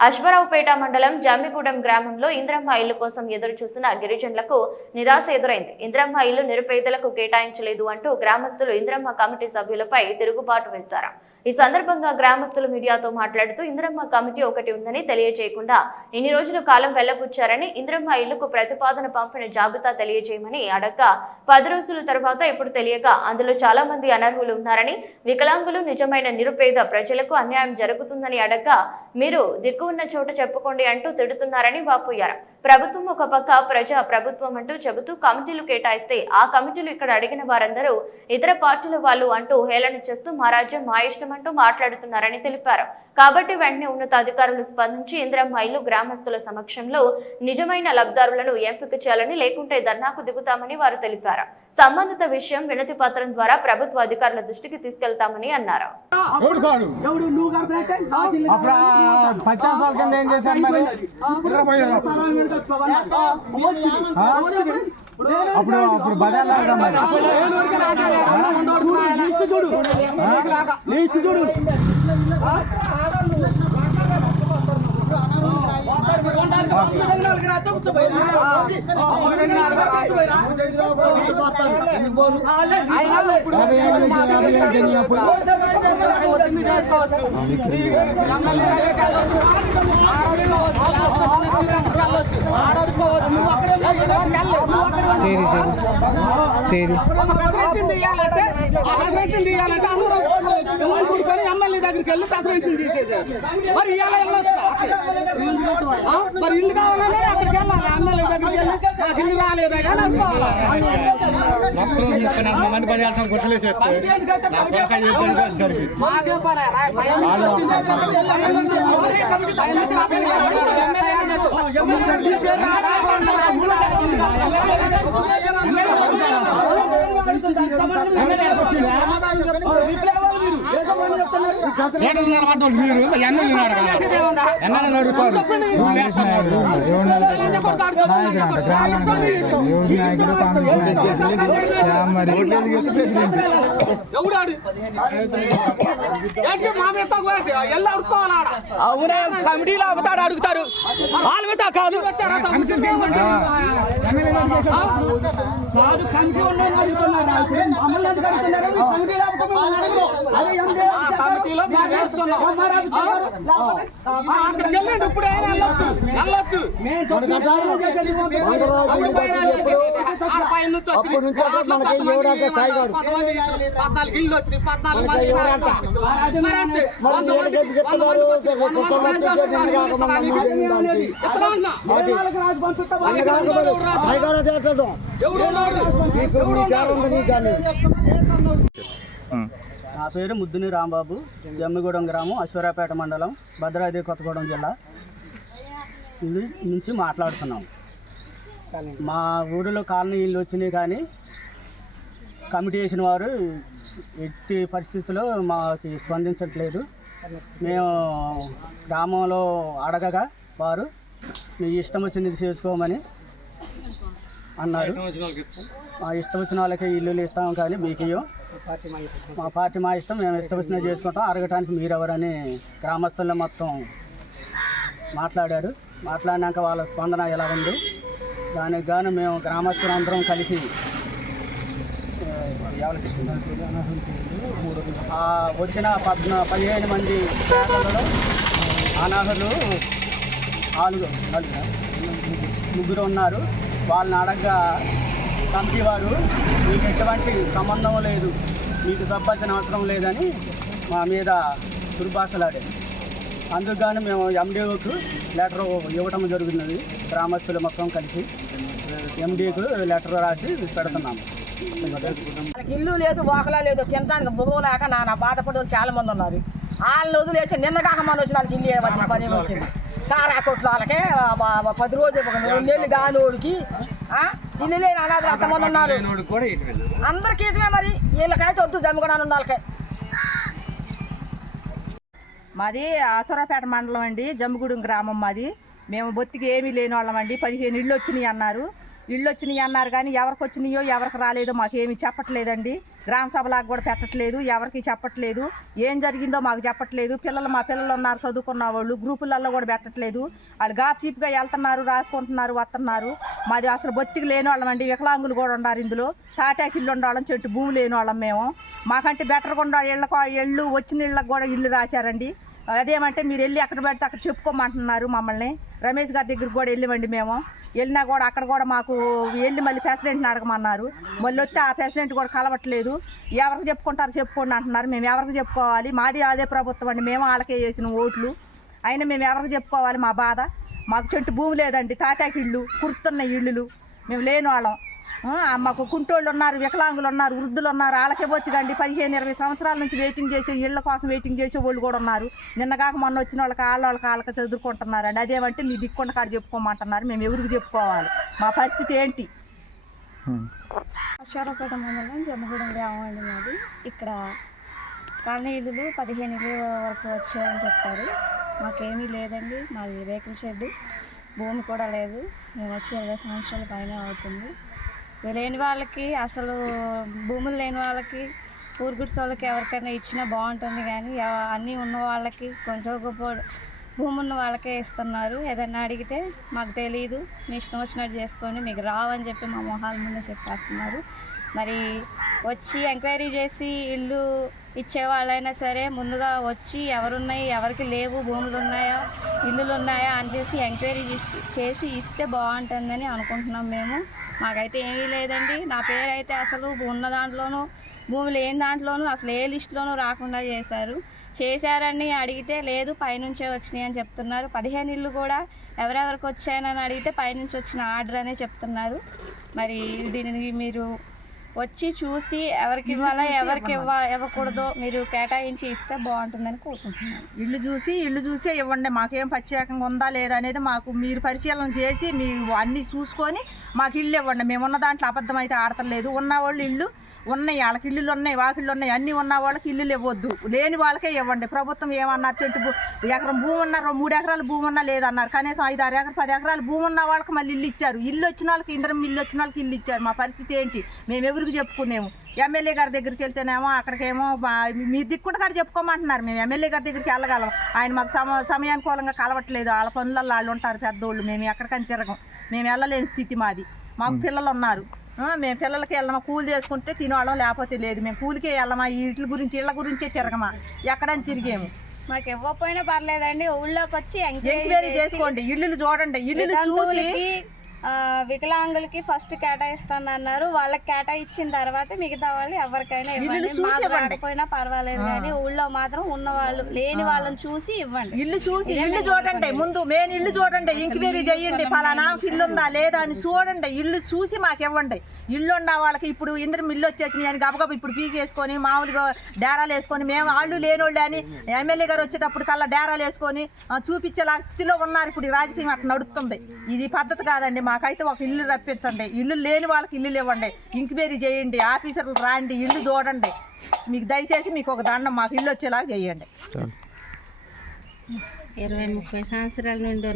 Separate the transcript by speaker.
Speaker 1: అశ్వరావుపేట మండలం జామిగూడెం గ్రామంలో ఇంద్రమ్మ ఇల్లు కోసం ఎదురు చూసిన గిరిజనులకు నిరాశ ఎదురైంది. ఇంద్రమ్మ ఇల్లు నిరుపేదలకు కేటాయించలేదు అంటూ గ్రామస్తులు ఇంద్రమ్మ కమిటీ సభ్యులపై తిరుగుబాటు వేశారు. ఈ సందర్భంగా గ్రామస్తులు మీడియాతో మాట్లాడుతూ ఇంద్రమ్మ కమిటీ ఒకటి ఉందని తెలియజేయకుండా ఇన్ని రోజులు కాలం వెళ్ళపుచ్చారని ఇంద్రమ్మ ఇల్లుకు ప్రతిపాదన పంపిన జాబితా తెలియజేయమని అడగ్గా పది రోజుల తర్వాత ఇప్పుడు తెలియక అందులో చాలా మంది అనర్హులు ఉన్నారని వికలాంగులు నిజమైన నిరుపేద ప్రజలకు అన్యాయం జరుగుతుందని అడగ్గా మీరు దిక్కు ఉన్న చోట చెప్పుకోండి అంటూ తిడుతున్నారని వాపోయారు. ప్రభుత్వం ఒక పక్క ప్రజా ప్రభుత్వం అంటూ చెబుతూ కమిటీలు కేటాయిస్తే ఆ కమిటీలు ఇక్కడ అడిగిన వారందరూ ఇతర పార్టీల వాళ్ళు అంటూ హేళన చేస్తూ మా రాజ్యం మా ఇష్టం అంటూ మాట్లాడుతున్నారని తెలిపారు. కాబట్టి వెంటనే ఉన్నతాధికారులు స్పందించి ఇందిరమ్మ ఇల్లు గ్రామస్తుల సమక్షంలో నిజమైన లబ్ధారులను ఎంపిక చేయాలని లేకుంటే ధర్నాకు దిగుతామని వారు తెలిపారు. సంబంధిత విషయం వినతి పత్రం ద్వారా ప్రభుత్వ అధికారుల దృష్టికి తీసుకెళ్తామని అన్నారు.
Speaker 2: కింద ఏం చేశారు అప్పుడు అప్పుడు బజార్లో ఆడదాం మరి
Speaker 3: చూడు చేసుకోవచ్చు చూడు
Speaker 2: యాభై ఏళ్ళు యాభై ఏళ్ళు జరిగినప్పుడు చేరి చేరి
Speaker 3: ఎమ్మెల్యే దగ్గరికి వెళ్ళి ప్రెసిడెంట్ తీసేసారు మరి ఇవాళ వెళ్ళొచ్చు ఆ? మరి ఇల్లు కావాలంటే అక్కడికి వెళ్ళాలి ఎమ్మెల్యే దగ్గరికి వెళ్ళి నాకు ఇల్లు రాలేదా అని అనుకోవాలి మాకే పనే. ఎమ్మెల్యే ఏం
Speaker 2: పడ్డోళ్ళు మీరు అడుగుతారు
Speaker 4: కమిటీలో అవుతాడు అడుగుతారు వాళ్ళు కాదు
Speaker 3: కాదు కమిటీ ఉన్నాయని అడుగుతున్నారు కమిటీ లేకపోతే మమ్మల్ని అడగరు. అదే ఎందే
Speaker 4: ఆ కమిటీలో మేము వేసుకున్నాం.
Speaker 3: ఆ, అక్కడికి వెళ్ళండి ఇప్పుడు వెళ్ళొచ్చు వెళ్ళొచ్చు. పైన నుంచి. దాంట్లో పద్నాలుగు ఇళ్ళు వచ్చినాయి. పద్నాలుగు మంది ఎవడు? ఎవడు?
Speaker 4: నా పేరు ముద్దుని రాంబాబు జమ్మిగూడెం గ్రామం అశ్వరాపేట మండలం భద్రాద్రి కొత్తగూడెం జిల్లా నుంచి మాట్లాడుతున్నాం. మా ఊరిలో కాలనీ ఇల్లు వచ్చినాయి కానీ కమిటీ వేసిన వారు ఎట్టి పరిస్థితుల్లో మాకు స్పందించట్లేదు. మేము గ్రామంలో అడగగా వారు మీ ఇష్టం వచ్చింది చేసుకోమని అన్నారు. మా ఇష్టం వచ్చిన వాళ్ళకి ఇల్లులు ఇస్తాం కానీ మీకు మా పార్టీ మా ఇష్టం మేము ఇష్టం వచ్చినా చేసుకుంటాం. అడగటానికి మీరెవరని గ్రామస్తుల్లో మొత్తం మాట్లాడారు. మాట్లాడినాక వాళ్ళ స్పందన ఎలా ఉంది? దానికి గాను మేము గ్రామస్తులందరం కలిసి వచ్చిన పద్నా పదిహేను మంది పేదలలో అనాథులు నాలుగు ముగ్గురు ఉన్నారు. వాళ్ళని అడగగా కమిటీ వారు మీకు ఎటువంటి సంబంధం లేదు. మీకు సబ్బాల్సిన అవసరం లేదని మా మీద దుర్భాషలాడారు. అందుకు మేము ఎండిఓకు లెటర్ ఇవ్వటం జరుగుతున్నది గ్రామస్తులు మొత్తం కలిసి ఎండీకు లెటర్ రాసి పెడుతున్నాము.
Speaker 5: ఇల్లు లేదు వాకలా లేదు. తినడానికి బుగం నా నా బాధపడే చాలా మంది ఉన్నారు. వాళ్ళని వదిలేసి నిన్న కాక మన వచ్చిన వాళ్ళకి ఇల్లు పని వచ్చింది. చాలా కొట్లు వాళ్ళకే పది రోజులు ఒక రెండేళ్ళు కానోడికి ఆ, ఇల్లు లేని అనాథలు అంతమంది ఉన్నారు? అందరికీ ఇటువే మరి. వీళ్ళకైతే వద్దు జమ్మగొండ వాళ్ళకే.
Speaker 6: మాది ఆసరాపేట మండలం అండి జమ్మిగూడెం గ్రామం మాది. మేము బొత్తికి ఏమీ లేని వాళ్ళం అండి. పదిహేను ఇళ్ళు వచ్చినాయి అన్నారు. ఇళ్ళు వచ్చినాయి అన్నారు కానీ ఎవరికి వచ్చినాయో ఎవరికి రాలేదో మాకేమీ చెప్పట్లేదండి. గ్రామ సభలకు కూడా పెట్టట్లేదు ఎవరికి చెప్పట్లేదు. ఏం జరిగిందో మాకు చెప్పట్లేదు. పిల్లలు మా పిల్లలు ఉన్నారు చదువుకున్న వాళ్ళు. గ్రూపులలో కూడా పెట్టట్లేదు. వాళ్ళు గాప్ చీప్గా వెళ్తున్నారు రాసుకుంటున్నారు వస్తున్నారు. మాది అసలు బొత్తికి లేని వాళ్ళమండి వికలాంగులు కూడా ఉన్నారు ఇందులో. తాటాకిళ్ళు ఇల్లు ఉండవాళ్ళం చెట్టు భూమి లేని వాళ్ళం మేము. మాకంటే బెటర్గా ఉండ ఇళ్ళ ఇళ్ళు వచ్చిన ఇళ్ళకి కూడా ఇల్లు రాశారండి. అదేమంటే మీరు వెళ్ళి అక్కడ పెడితే అక్కడ చెప్పుకోమంటున్నారు మమ్మల్ని. రమేష్ గారి దగ్గరికి కూడా వెళ్ళమండి మేము. వెళ్ళినా కూడా అక్కడ కూడా మాకు వెళ్ళి మళ్ళీ ప్రెసిడెంట్ని అడగమన్నారు. మళ్ళీ వస్తే ఆ ప్రెసిడెంట్ కూడా కలవట్లేదు. ఎవరికి చెప్పుకుంటారు చెప్పుకోండి అంటున్నారు. మేము ఎవరికి చెప్పుకోవాలి? మాది అదే ప్రభుత్వం అండి. మేము వాళ్ళకే చేసిన ఓట్లు. అయినా మేము ఎవరికి చెప్పుకోవాలి? మా బాధ. మాకు చెట్టు భూమి లేదండి. తాటాకి ఇళ్ళు కుర్తున్న ఇళ్ళు. మేము లేని వాళ్ళం. మాకు కుంటోళ్ళు ఉన్నారు వికలాంగులు ఉన్నారు వృద్ధులు ఉన్నారు. వాళ్ళకే వచ్చి పదిహేను ఇరవై సంవత్సరాల నుంచి వెయిటింగ్ చేసే ఇళ్ళ కోసం వెయిటింగ్ చేసే వాళ్ళు కూడా ఉన్నారు. నిన్నగాక మొన్న వచ్చిన వాళ్ళకి వాళ్ళ వాళ్ళకి వాళ్ళకి చదువుకుంటున్నారు అండి అదేమంటే మీ దిక్కుండ కాడ చెప్పుకోమంటున్నారు. మేము ఎవరికి చెప్పుకోవాలి? మా పరిస్థితి ఏంటి?
Speaker 7: అశ్వారపేట మండలం జమ్మగూడెం గ్రామం అండి మాది. ఇక్కడ కాలనీ పదిహేను ఇల్లు వరకు వచ్చాయని చెప్పారు. మాకేమీ లేదండి. మాది రేకుల షెడ్డు. భూమి కూడా లేదు. మేము వచ్చి ఇరవై సంవత్సరాల పైన అవుతుంది. లేని వాళ్ళకి అసలు భూములు లేని వాళ్ళకి ఊరుగుడ్స్ వాళ్ళకి ఎవరికైనా ఇచ్చినా బాగుంటుంది కానీ అన్నీ ఉన్న వాళ్ళకి కొంచెం గొప్ప భూమి ఉన్న వాళ్ళకే ఇస్తున్నారు. ఏదైనా అడిగితే మాకు తెలియదు మీ ఇష్టం వచ్చినట్టు చేసుకొని మీకు రావని చెప్పి మా మొహాల ముందే చెప్పేస్తున్నారు. మరి వచ్చి ఎంక్వైరీ చేసి ఇల్లు ఇచ్చేవాళ్ళైనా సరే ముందుగా వచ్చి ఎవరున్నాయి ఎవరికి లేవు భూములు ఉన్నాయా ఇల్లులు ఉన్నాయా అని చేసి ఎంక్వైరీ చేసి- ఇస్తే బాగుంటుందని అనుకుంటున్నాం మేము. మాకైతే ఏమీ లేదండి. నా పేరు అయితే అసలు ఉన్న దాంట్లోనూ భూమి లేని దాంట్లోనూ అసలు ఏ లిస్టులోనూ రాకుండా చేశారు. చేశారని అడిగితే లేదు పైనుంచే వచ్చినాయి అని చెప్తున్నారు. పదిహేను ఇల్లు కూడా ఎవరెవరికి వచ్చాయని అడిగితే పైనుంచి వచ్చిన ఆర్డర్ అనే చెప్తున్నారు. మరి దీనిని మీరు వచ్చి చూసి ఎవరికి ఇవ్వాలా ఎవరికి ఇవ్వ ఇవ్వకూడదో మీరు కేటాయించి ఇస్తే బాగుంటుందని కోరుకుంటున్నాను.
Speaker 6: ఇల్లు చూసి ఇల్లు చూసే ఇవ్వండి. మాకేం ప్రత్యేకంగా ఉందా లేదా అనేది మాకు మీరు పరిశీలన చేసి మీ అన్నీ చూసుకొని మాకు ఇల్లు ఇవ్వండి. మేము ఉన్న దాంట్లో అబద్ధం అయితే ఆడతలేదు. ఉన్న వాళ్ళు ఇల్లు ఉన్నాయి వాళ్ళకి ఇల్లులు ఉన్నాయి వాకిళ్ళు ఉన్నాయి. అన్నీ ఉన్న వాళ్ళకి ఇల్లులు ఇవ్వద్దు. లేని వాళ్ళకే ఇవ్వండి. ప్రభుత్వం ఏమన్నారు? చెట్టు ఎకరం భూమి ఉన్నారు మూడు ఎకరాల భూమి ఉన్నా లేదన్నారు. కనీసం ఐదు ఆరు ఎకరాలు పది ఎకరాల భూమి ఉన్న వాళ్ళకి మళ్ళీ ఇల్లు ఇచ్చారు. ఇల్లు వచ్చిన వాళ్ళకి ఇంద్రం ఇల్లు వచ్చిన వాళ్ళకి ఇల్లు ఇచ్చారు. మా పరిస్థితి ఏంటి? మేము ఎవరికి చెప్పుకునేము ఎమ్మెల్యే గారి దగ్గరికి వెళ్తేనేమో అక్కడికేమో మా- దిక్కుండా కాడ చెప్పుకోమంటున్నారు. మేము ఎమ్మెల్యే గారి దగ్గరికి వెళ్ళగలం. ఆయన మాకు సమ సమయానుకూలంగా కలవట్లేదు. వాళ్ళ పనులలో వాళ్ళు ఉంటారు పెద్దోళ్ళు. మేము ఎక్కడికని తిరగం. మేము వెళ్ళలేని స్థితి మాది. మాకు పిల్లలు ఉన్నారు. మేము పిల్లలకి వెళ్ళమా? కూలి చేసుకుంటే తినేవాళ్ళం లేకపోతే లేదు. మేము కూలికే వెళ్ళమా? ఈ ఇట్ల గురించి ఇళ్ళ గురించే తిరగమా? ఎక్కడని తిరిగాము.
Speaker 7: మాకు ఇవ్వకపోయినా పర్లేదండి. ఊళ్ళోకి వచ్చి
Speaker 6: ఎంక్వైరీ
Speaker 7: ఎంక్వైరీ చేసి
Speaker 6: చేసుకోండి. ఇల్లులు చూడండి. ఇల్లులు చూసి
Speaker 7: వికలాంగులకి ఫస్ట్ కేటాయిస్తాను అన్నారు వాళ్ళకి కేటాయించిన తర్వాత మిగతా వాళ్ళు ఎవరికైనా ఇవ్వండి. మాకు. రాకపోయినా పర్వాలేదు కానీ ఊళ్ళో మాత్రం ఉన్న వాళ్ళు లేని వాళ్ళని చూసి ఇవ్వండి.
Speaker 6: ఇల్లు చూసి ఇల్లు చూడండి. ముందు మెయిన్ ఇల్లు చూడండి. ఎంక్వైరీ చేయండి ఫలానా ఇల్లు ఉందా లేదా అని చూడండి. ఇల్లు చూసి మాకు ఇవ్వండి. ఇల్లు ఉన్న వాళ్ళకి ఇప్పుడు ఇంద్రం ఇల్లు వచ్చేసినాయి అని గబగబ ఇప్పుడు పీకేసుకొని మామూలుగా డేరాలు వేసుకొని మేము వాళ్ళు లేనోళ్ళు అని ఎమ్మెల్యే గారు వచ్చేటప్పుడు కల్లా డేరాలు వేసుకొని చూపించేలా స్థితిలో ఉన్నారు. ఇప్పుడు ఈ రాజకీయం అట్లా నడుస్తుంది. ఇది పద్ధతి కాదండి మాకైతే ఒక ఇల్లు రప్పించండి. ఇల్లు లేని వాళ్ళకి ఇల్లులు ఇవ్వండి ఎంక్వైరీ చేయండి. ఆఫీసర్లు రాండి. ఇల్లు చూడండి మీకు దయచేసి మీకు ఒక దండం మాకు ఇల్లు వచ్చేలాగా చేయండి.
Speaker 8: ఇరవై ముప్పై సంవత్సరాల నుండి